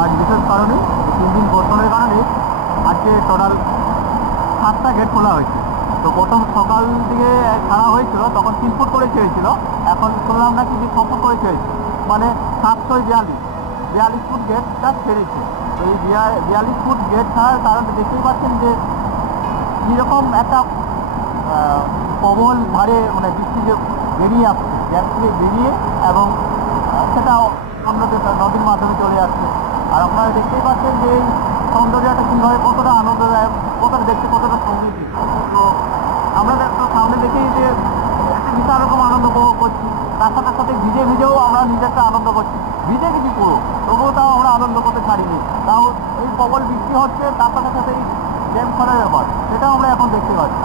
আজ বিশেষ কারণে 3 দিন বর্ষণের কারণে আজকে টোটাল 7টা গেট খোলা হয়েছে। তো প্রথম সকাল দিকে ছাড়া হয়েছিল, তখন 3 ফুট করে ছেড়েছিল। এখন শুনলাম নাকি যে 6 ফুট করে ছেড়েছে, মানে 742 ফুট গেটটা ছেড়েছে। তো এই 42 ফুট গেট ছাড়ার কারণে দেখতেই পাচ্ছেন যে কীরকম একটা প্রবল ধারে মানে বৃষ্টি যে বেরিয়ে আসছে, গ্যাস থেকে বেরিয়ে, এবং সেটা নদীর মাধ্যমে চলে আসছে। আর আপনারা দেখতেই পাচ্ছেন যে এই সৌন্দর্যটা কীভাবে কতটা আনন্দদায়ক, কতটা দেখতে কতটা সমৃদ্ধি। তো আমরা সামনে দেখেই যে একটা বিশাল রকম আনন্দ উপভোগ করছি, তার সাথে সাথে ভিজেও আমরা নিজেরটা আনন্দ করছি। ভিজে গেছি পুরো, তবুও তাও আমরা আনন্দ করতে ছাড়িনি। তাও এই প্রবল বৃষ্টি হচ্ছে, তার সাথে সাথে এই ড্যাম খোলার ব্যাপার, সেটাও আমরা এখন দেখতে পাচ্ছি।